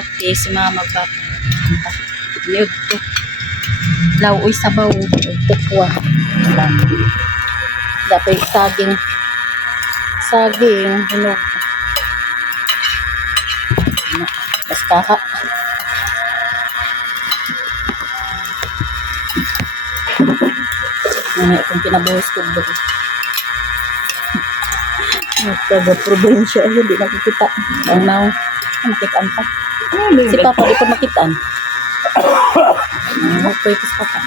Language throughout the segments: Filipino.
ate, si mama pa. Niyod to. Lauoy sabaw. Tukwa. Dapat saging. Saging. Hinog. Basta ka. Ano itong kinabuhos ko ba? Taga-probinsya. Hindi nakikita. Ang naong. Nakitaan pa. Si Papa, di pa makitaan. Okay, kasi Papa.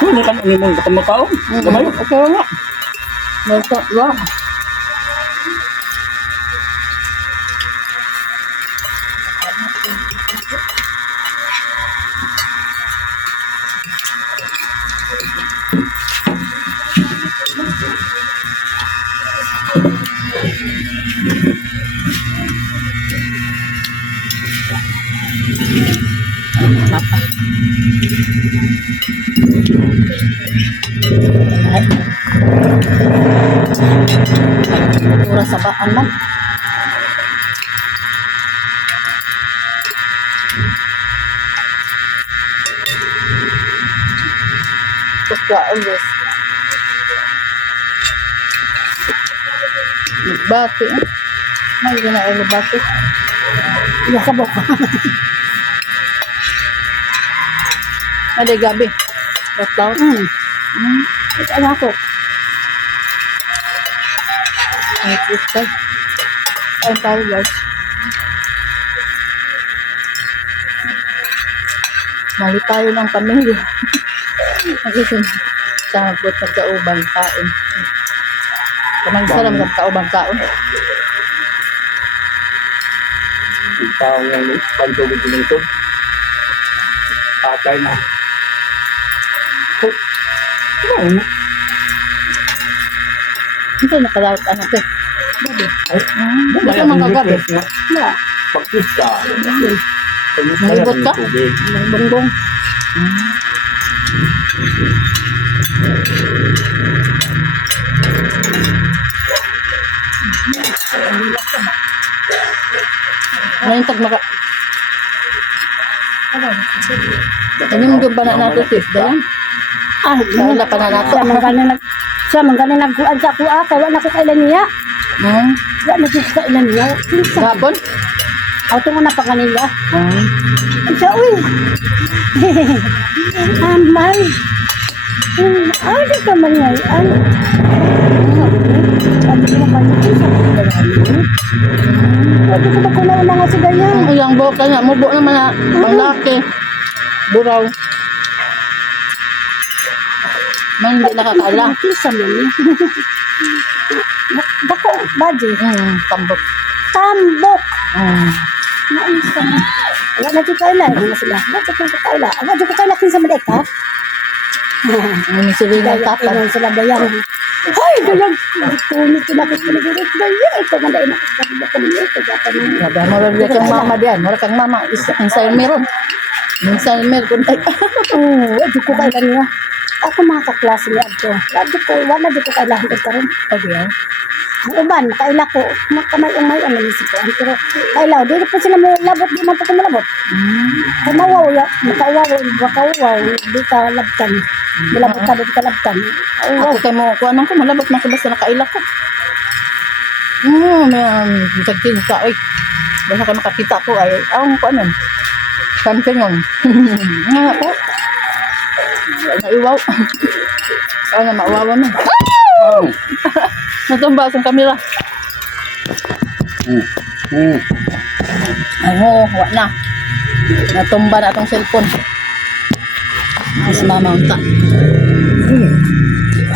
Hindi ka nang imong kamatao. Kamay, okay nga. Basta, wow. Papa. Mura sa baan man. Tukwa ulit. Nagbati. May ginain na bati. Nakabok. Ada gabi. Betul. Ano ako? Ay, puto. Ay, tayo guys. Mali tayo ng pamilya. Kasi sabot magkaubang kaon. Kamang salam magkaubang kaon. Ang tao ng pantubig nito. Patay na. Ito nakalawat ano ko. Ay, Ito mga gabi. Pagkista. Malibot ka? Bongbong. Mayintag maka. Ano yung ba na nato sis? Dayan? Ah, Wala pa na nato. siya man ganin nagkuan sa kuha kay wala ko kailan niya. Wala ko kailan niya. Gapon? Auto mo na pa kanila. Siya uy. Amal. Ano ka man ngayon? Sabi ko naman yun sa kailan. Sabi ko makunaw na nga si ganyan. Ilang buhok ka na. Mubo naman na. Panglaki. Buraw. Man hindi nakakaala. Kisa mo ni. Dako, baji. Tambok. Tambok. Naisa na. Wala na dito kailan. Wala sila. Wala dito kailan. Wala dito kailan kinsa mo deka. Umisili ng tapan. Ayun sila bayang. Ay, dayang. Kunit ko na kasi nagurot bayang. Ito man dahil nakasabot ko niya. Ito gata niya. Sabi, wala kang mama diyan. Wala kang mama. Inside meron. Inside meron. Oo, di ko kailan niya. Ako mga kaklase niya ito. Wala dito kailan ko pa rin. Sabi yan. Ang uban, kaila ko. Makamay-umay ang nanisip ko. Pero kailaw, di po sila mo labot. Di man po ko malabot. Kamawaw, makawaw. Di ka labtan. Malabot ka, di ka labtan. Ako kay mo, kung anong ko, malabot man ko basta nakaila ko. May tagtinta, oy. Basta ka makakita ko, ay, awang ko anon. Pantingon. Nga po. Naiwaw. Ako na, mauwawa na. Natumba sa kamera. Ay, huwa na. Natumba na itong cellphone. Mas mama unta.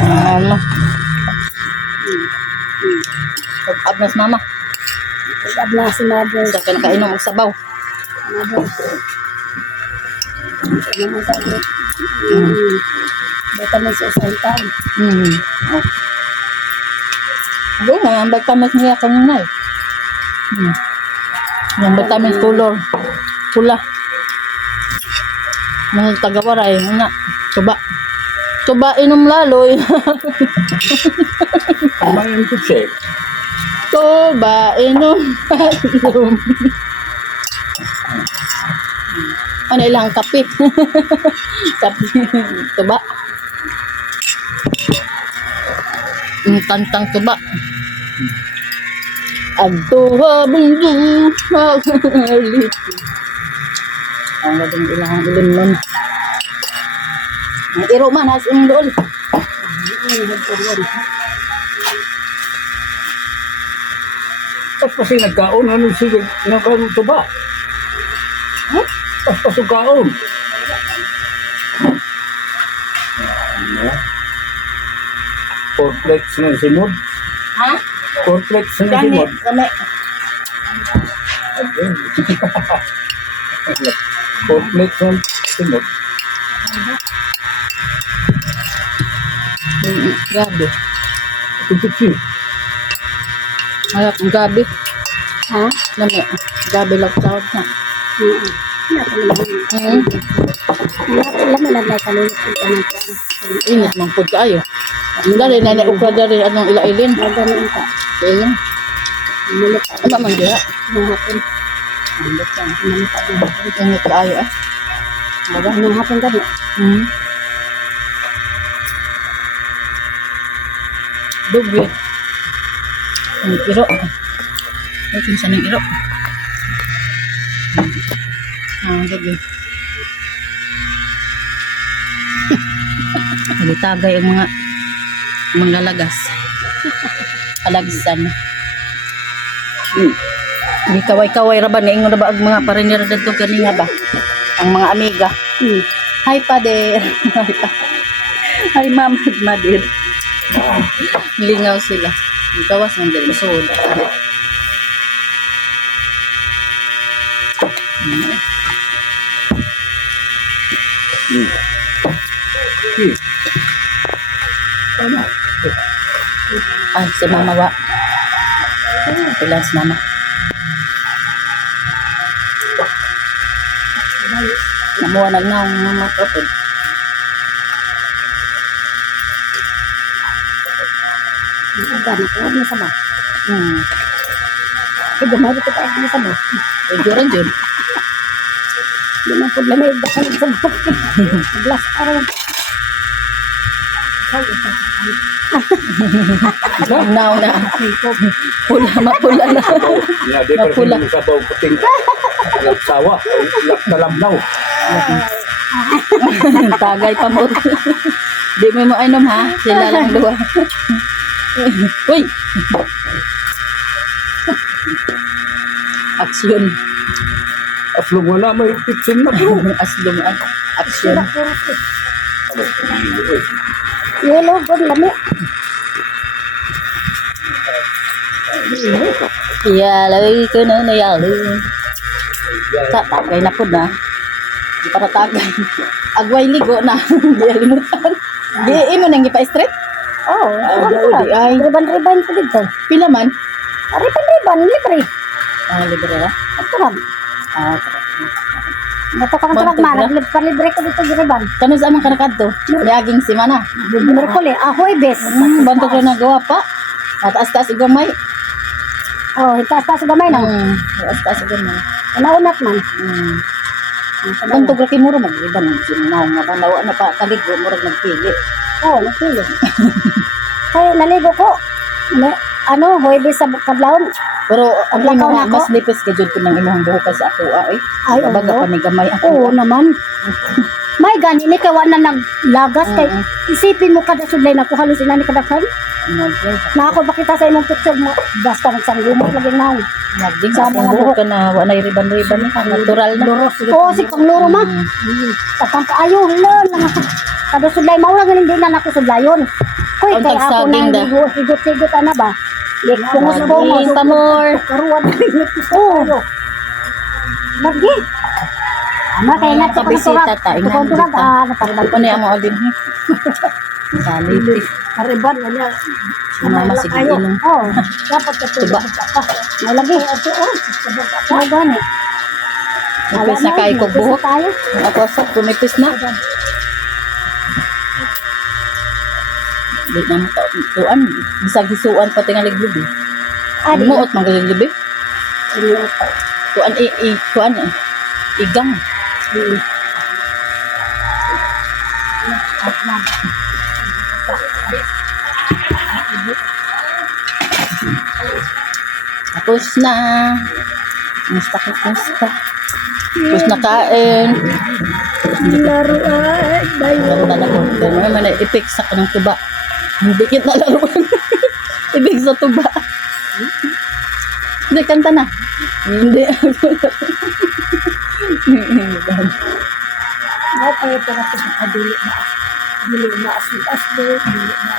Mama. Tag-up na si mama. Tag-up na si mother. Sa kinakainom ang sabaw. Bata na sa isang taon. Doon na, ang vitamins niya kanina eh. Yung vitamins color. Pula. Mga tagawaray. Una, tuba. Tuba inom lalo eh. Kumain ko siya. Tuba inom lalo. Ano ilang kape? Kape. Tuba. Tantang tuba. Agtuha bundu. Ang gadong ilang ilim nun. Ang iro man, as yung doon. Tapos yung nagkaon, ano sige, nagkaon ito ba? Ha? Tapos yung kaon. Cornflakes na simod. Ha? Cornflakes na Gani, simod. kami. Cornflakes na simod. Gabi. Tutupi. Ayap, gabi. Ha? Nami, gabi lang tawag na. Laman naglay kalulit ko ng kuwan. Init mang pud kaayo. Dari na ukra dari anong ilailin. Nagano ka. Ayun. Mulit Ano man dira? ng hapon. Init lang. Mulit ng hapon. Init kaayo ah. Maga ng hapon gani. Hmm. Dugi. Ang iro. Ay, pinsan ng iro. Ang dugi. Nagitagay ang mga lagas. Kalagsan. Di kaway-kaway ra ba ni ingon na ba ang mga parinera dadto kani nga ba? Ang mga amiga. Hi pader. Hi pa. Hi ma'am Madir. Lingaw sila. Gawas man din masud. Ay, si mama wa. Ilan si mama. Namuha nagnaong mga kapod. Gani ko ni sama. Eh, Gamay ko pa ni sama. juran jud. Di man pud lamay dakan sa buk. Glass aron. Now na. Pula, mapula na. Yeah, di pa Mapula. rin sa bawang puting. Sawa. Talamnaw. Tagay pa mo. Di mo ainom ha. Sila lang dua. Uy! Aksyon. Aslong wala may pitsin na po. Aslong aksyon. Yelo gud lami. Yaloy ko na na yaloy. Tagay na po na. Di para tagay. Agway ligo na. Di alimutan. Di imo nang gipa-straight? Oh, di ay. riban ko dito. Pila man? Riban libre. Libre ra. Aturan. Correct. Bato ka ng turag man, libre ko dito riban. Kano sa amang kanakadto? Niaging simana. Merkuli, Huwebes. Banto ko nagawa pa. Mataas-taas ug gamay. Oh, itaas-taas gamay na. Mataas-taas ug gamay. Naunat man. Banto ra kay mura mag-iban sinaw nga banawa na pa kaligo murag nagpili. Oh, napili. Kaya naligo ko. Huwebes sa kadlawon. Pero ang Lakaw imo na ako. mas nipis ka jud ko nang imong buhok sa ako ay. Ay, Baga oo. pa ni gamay ako. Oo naman. May gani ni kay wala naglagas kay isipin mo kada sudlay na ko halos ina ni kadaghan. Na ako pakita sa imong picture mo basta nagsanggumot lagi na. Nagding Sa sa mga buhok ka na wa na riban-riban ni natural na. Oo, si pangluro ma. Patang kaayo lang. Kada sudlay mao lang hindi na nako sudlayon. Koy Ang kay ako tagsaging na da. higot-higot ana ba. Lik Saging pungos pa more. Karuan Oo. Lagi. Ama kay Mga nga sa kabisita turag. ta, ingan Sa turag kita. natambal Ko ni amo adin. Saliti. Kariban niya. Mama sige inom. Oh, dapat ka Tuba. May lagi. May gani. Nipis na kay kog buhok. Tayo. Ako sa kunipis na. Di na mo tuan. Bisag hisuan pati nga liglubi. Adi. Muot man liglubi. Tuan tuan igang. Tapos na. Musta ko, musta. Tapos na kain. Laruan. Laro na ako. Dahil mga man i-fix ako ng tuba. Hindi kita laruan. I-fix sa tuba. Hindi, kanta na. Hindi ako. Ako kayo para sa kadili na. Dili na asli-asli. Dili na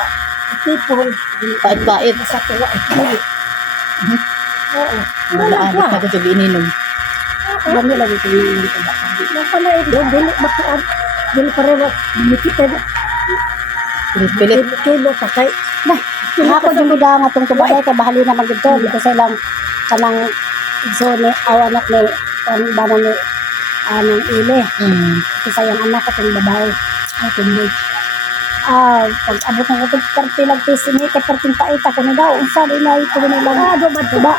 people. Dili Pait-pait. na sa tuwa. Dili. Oo. Wala abot na ko sa ininom. Dami lagi ko yung dito ba? Napala ito. Dili bakuan. Dili pareho. Dili kita na. Pilit. Kilo sakay. Nah, ako yung bida nga itong tubay kay bahali naman dito. Dito sa ilang kanang zone awanak ni banan ni anang ile. Ito sa yung anak atong babae. Ay, tumboy. Pag abot ng utog parte lang pisini kay parting pait ako na daw. Unsa di na ito nilang ba?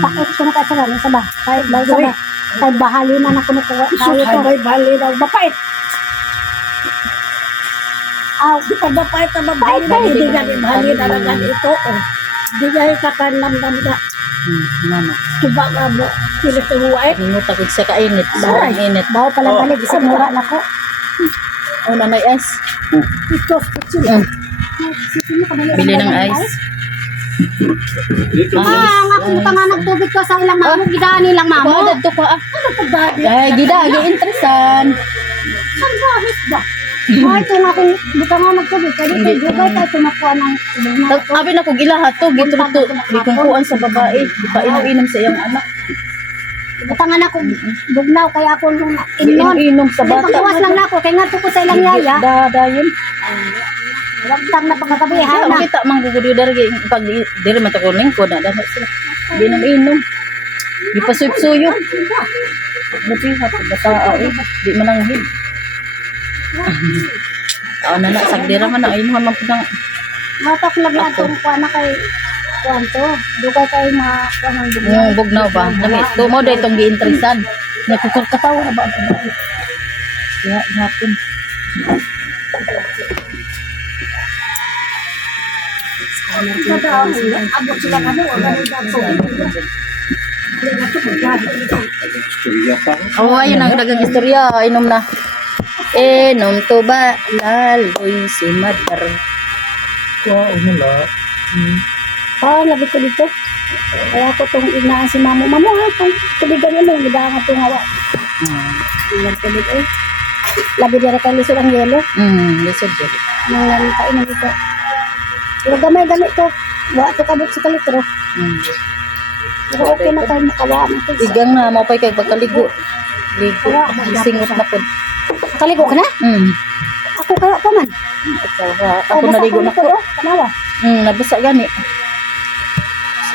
Pait ko na kay sa sa ba? Pait daw sa ba? Kay bahali man ako nakawa. Kay bahali daw mapait. Di pa mapait na mabahali na. Hindi nga di bahali na lang ito. Hindi nga ikakanlamdam ka. Mama. Tuba ka mo. Sila sa buhay. Minut ako sa kainit. Bawang init. Bawa pala balik. Isa mura na ko. Una may ice. Ito. Bili ng ice. Dito. Ang akong panganag tubig ko sa ilang mamo. Gidaan nilang mamo. Ano to ko ah? Ano pagdadi? Ay, gida, interesan. Saan ba? Ba? Ito nga akong buka nga nagtubig. Kaya dito dugay tayo tumakuha ng tubig na ito. Abi na ko gilahat to, gituto, gikungkuan sa babae, ipainom sa iyang anak. Butangan ako bugnaw kaya ako nung inon. Inom sa Kaya bata. pagkawas lang na ako. Kaya nga ko sa ilang yaya. Dayon. Wagtang na pagkatabi. Hay na. Kita manggugudi dargi pag dire man ta ko lingkod na dami sila. Inom. Ipasuyop-suyop. Buti ha bata di mananghid. Na sagdira man ay mo man pudang Matak lagi atong kuha na kay kuwanto. Dugay kay mga kuha ng bugnaw. bugnaw ba. Dami to mo day tong giinteresan. Nakukataw na ba ang babae? Ya, hapon. Abot sila kamo. Istorya pa. Oh, ayun ang dagang istorya. Inom na. Inom to ba? Laloy si Madar. Wow, ano la? Labi ko dito. Kaya ako itong inaan si Mamo. Mamo ha, itong tubigan niya mo. Hindi nga itong hawa. Ilang tubig eh. Labi dira kay lisod ang yelo. Lisod yun. Nang kainan ito. Pero gamay ganit to. Wa to kabot sa kalitro. Pero okay na tayo makawa mo to. Igang na, mapay kay pagkaligo. Ligo. Singot na po. Kaligo ka na? Ako kaya pa man. Ako naligo na po. Kanawa. Nabasa gani.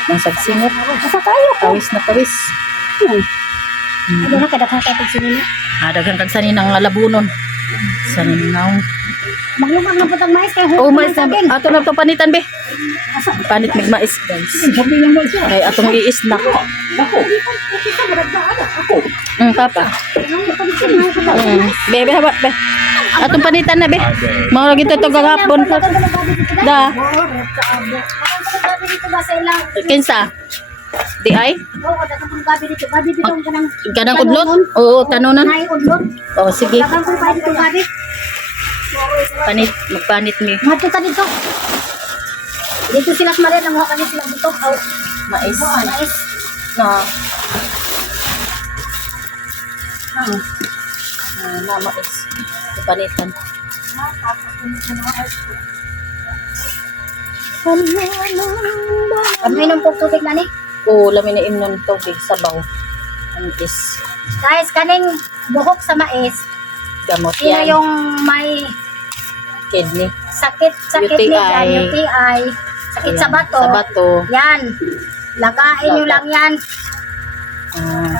Masagsingot. Asa kayo ko. Pawis na pawis. Ano na kadakhan tayo sinina. Daghang kag sanin ang labunon. Sanin naong. Maglumang na putang mais kay Oh, mais na. Ato na to panitan be. Panit mig mais guys. Sabi lang ba siya? Kay atong i-snack. Ako. Ako. Papa. Bebe haba be. Atong panitan na be. Mao lagi to gagapon po. Da. Kinsa? Di ay? Oo, dagang gabi dito. Gabi dito ang Kanang udlot? Oo, tanunon. Nay udlot. Oh, sige. Dagang ko pa dito gabi. Panit, magpanit mi. Mato ta dito. Dito sila kumarin ang mga sila butok. Mais. Mais. Na. Na mais. Panitan. Paminom po tubig na ni. Oo, lamin na imnon tubig sabaw. Anis. Guys, kaning buhok sa mais. Gamot Sino yan. yung may Kidney. sakit UTI. ni dyan, UTI, sakit sa bato. Sa bato. Yan. Lagain nyo lang yan.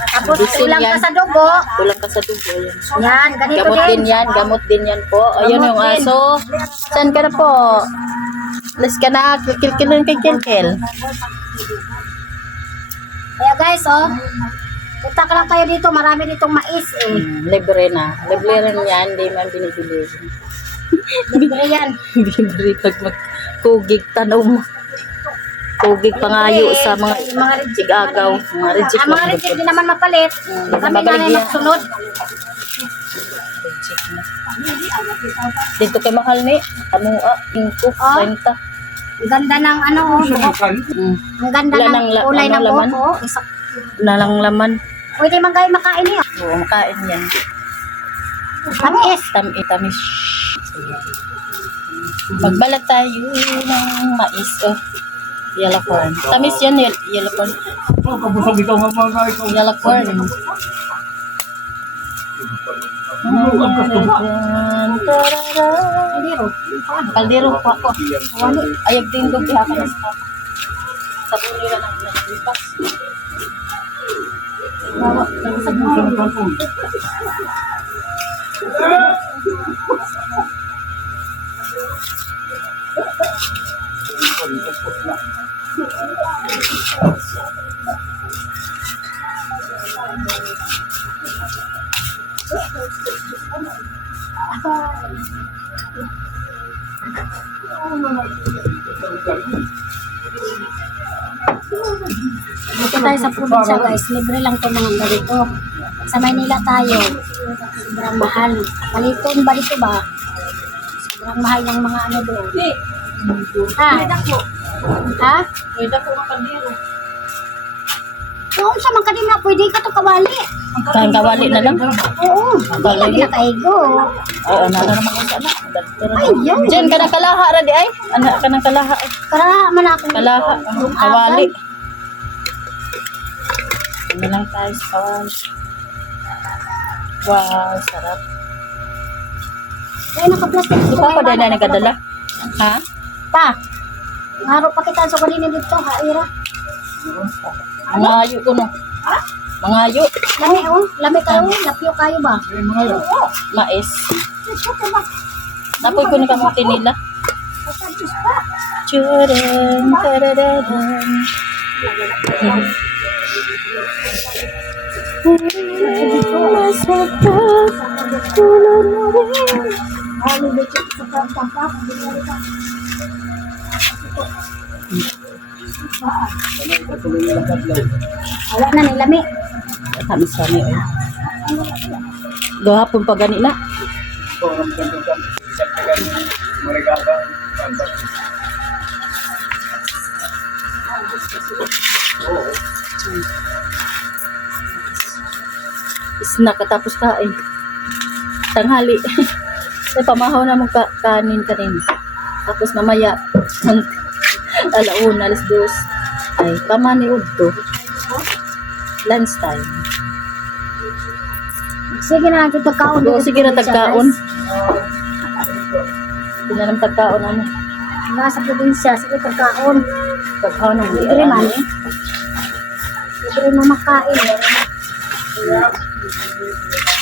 Tapos medicine kulang yan. ka sa dugo. Kulang ka sa dugo. Yan. Yan, ganito Gamot din din. yan. Gamot din yan po. Ayun Gamot yung din. aso. Saan ka na po? Alas ka na. Kikil-kil. Kaya guys, oh, Punta ka lang kayo dito, marami ditong mais eh. Libre na. Libre rin yan, hindi man binibili. Libre yan. Libre pag magkugig tanaw mo. Kugig pangayo sa mga sigagaw. Mga reject Ang mga reject di naman mapalit. Kami na Mabaligya. rin magsunod. Reject na. Dito kay mahal ni. Amua, ingko, Ah. 30. Ang ganda ng ano, oh, buhok. Ang ganda Wala ng nang kulay ng laman? buhok. Oh. Nalang laman. Pwede man kayo makain niyo. Oo, makain yan. Tamis. Tamis. Magbalat tayo ng mais. Oh. Yellow corn. Tamis yan, yellow corn. Kapusog ito nga mga ikaw. Yellow corn. Kaldero. Kaldero pa ko. Ayag din doon kaya ka sa sabunira ng lipas. Dito tayo sa probinsya guys, libre lang to mga ganito. Sa Maynila tayo, sobrang mahal. Paliton ba dito ba? Sobrang mahal ng mga ano doon. Ha? Ha? Pwede ko ang kaldero. Oo, sa mga kanina, pwede ka to kawali. Kain kawali na lang. Oo, hindi na kinakaigo. Oo, nana naman ko sana. Ay, yun. Diyan ka ng kalaha ra di ay. Anak ka ng kalaha. Kara man ako. Kalaha. Kawali. Ano lang tayo sa kawali. Wow, sarap. Kaya naka-plastic. Ito pa din na nagkadala. Ha? Pa. Ngaro pa kita sa kanina dito, ha, Ira. Mga ayo ko no. Ha? Mga ayo. Lami, oh. Lami kayo, lapyo kayo ba? Mais. Napoy ko ni kamuti nila. Chureng, tarararang. Wala na ni lami. Tamis kami. Gahapon pa gani na. Snack katapos kain. Tanghali. Ay pamahaw na mong kanin kanin. Tapos namaya alauna, alas 2. Ay pamani udto. Lunch time. Sige na natin pagkaon. Oo, sige na tagkaon. Hindi na lang tagkaon ano. Nasa probinsya, sige pagkaon. Tagkaon ng Libre man. Libre mo makain.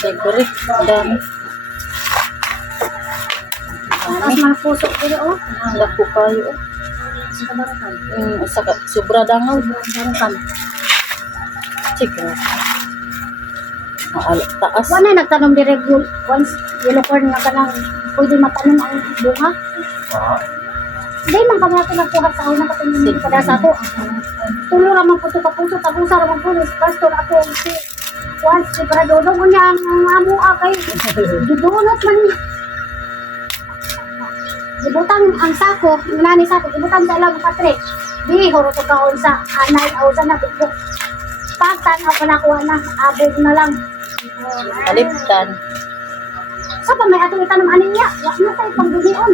Libre. Ang dami. Tapos mga puso ko oh. Ang lako kayo. Sa kabarukan. Saka sobra dangaw. Kabarukan. Sige. Taas. Wala nagtanom direct once yellow corn nga kanang pwede matanom ang bunga. Hindi man kami natin nagkuha sa una katong hindi kada sa ato. Tulo ramang puto ka puso, tagusa ramang puso, pastor ako si once si Paradodong unya ang amo kay dudunot man. Ibutan ang sako, nani sako, ibutan sa alam katre. Di horo to kaon sa anay o sa nabukok. Pagtan ako nakuha na, abog na lang. Kaliptan. So, pa may atong itanong anin niya, wak na tayo pang dunion.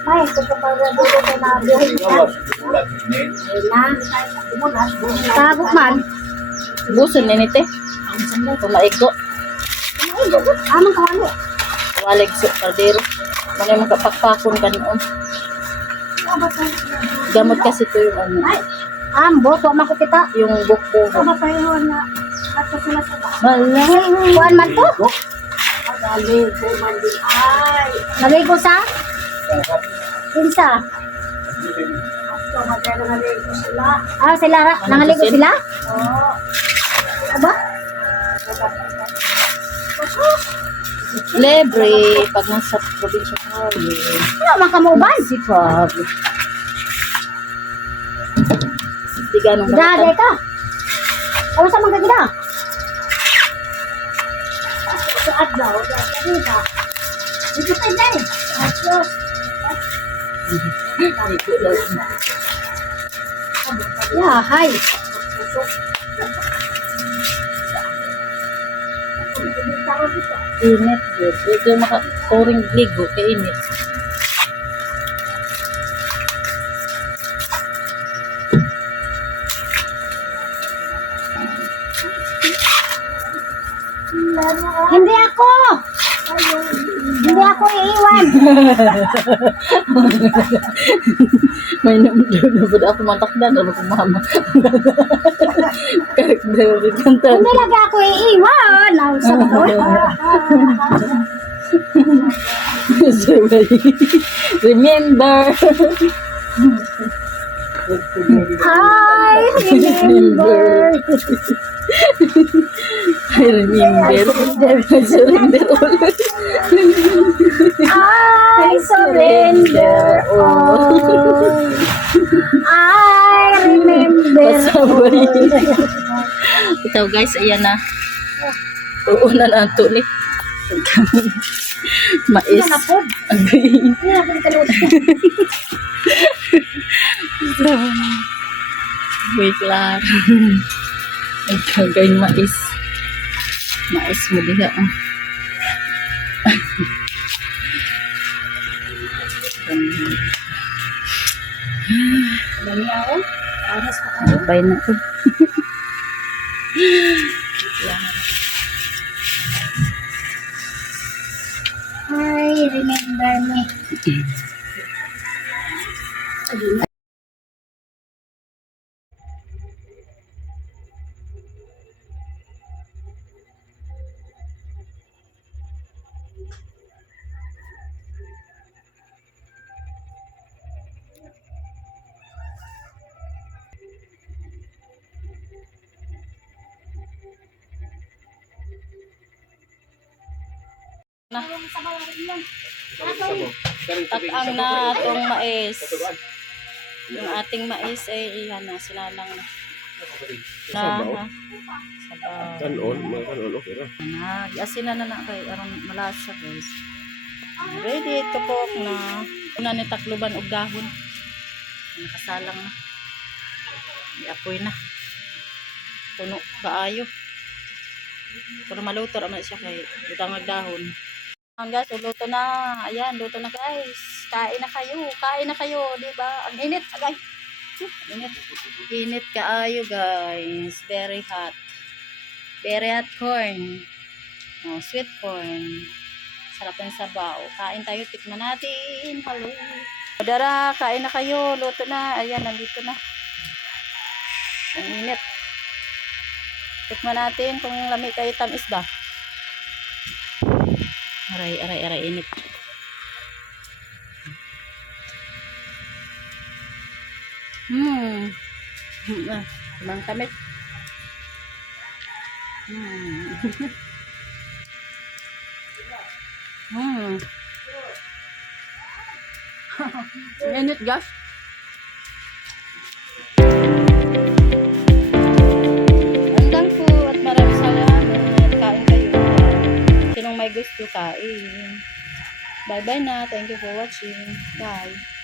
May, kung kapag-dulo ko na buhay niya. Ayun na. Tagok man. Buson ninite. Pumaigo. Amang kawali. Walig so kaldero. Mga mga kapakpakon ka noon. Gamot kasi ito yung ano. Ay, ambot, wak man ko kita. Yung buko. Ito ba tayo na ato sila sa ba? Malang. Kuhan man to? Naligo sa? Kinsa? Ah, sila, nangaligo sila? Oo. Aba? Libre, pag nasa probinsya tayo. Ano, makamuban? Sikap. Di ganong Dade ka. Ano sa mga gida? Sa adlaw, dade ka. Dito tayo dahil. Atlos. Yeah, hi. Init, bro. Ito maka-touring ligo, kainit. Hindi ako. Hindi ako iiwan. May namdun na ba ako matakdan o kumama. Karakter rin kanta. Hindi lagi ako iiwan. Sabi ko. Remember. I remember. I remember. Surrender all. I surrender all. I remember. Pasaway. Ito guys, ayan na. Uuna na ito ni. Mais. Yan ako. Agay. Yan ako ni Kaluto. Wait lang. Ito guys, mais. Mais mo diha. Dami ako. Aras pa tayo. Sabay na ito. I remember me. Na. Tatang na itong mais. Yung ating mais ay iyan na, sinalang na. Sabaw. Kanon, mga kanon, okay ra. Asin na kay aron malasa guys. Ready ito po na una ni takluban og dahon. Nakasalang na. Iapoy na. Puno kaayo. Pero maluto raman siya kay butang og dahon. Ayan guys, luto na. Ayan, luto na guys. Kain na kayo, di ba? Ang init, agay. Init. Init kaayo guys. Very hot. Very hot corn. Oh, sweet corn. Sarap ng sabaw. Kain tayo, tikman natin. Hello. Dara, kain na kayo. Luto na. Ayan, nandito na. Ang init. Tikman natin kung lami kayo tamis ba. Aray, init. Bang tamis. Init guys. Hanggang po at maraming salamat. Kain kayo. Sinong may gusto kain. Bye bye na. Thank you for watching. Bye.